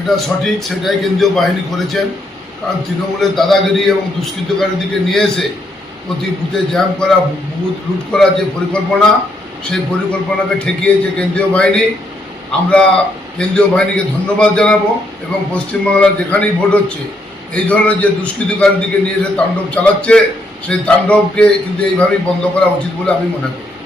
যেটা সঠিক সেটাই কেন্দ্রীয় বাহিনী করেছেন কারণ তৃণমূলের দাদাগিরি এবং দুষ্কৃতকারীদেরকে নিয়ে এসে প্রতি বুথে জ্যাম করা বুথ লুট করার যে পরিকল্পনা সেই পরিকল্পনাকে ঠেকিয়েছে কেন্দ্রীয় বাহিনী আমরা কেন্দ্রীয় বাহিনীকে ধন্যবাদ জানাবো এবং পশ্চিমবাংলার যেখানেই ভোট হচ্ছে এই ধরনের যে দিকে নিয়ে এসে তাণ্ডব চালাচ্ছে সেই তাণ্ডবকে কিন্তু এইভাবেই বন্ধ করা উচিত বলে আমি মনে করি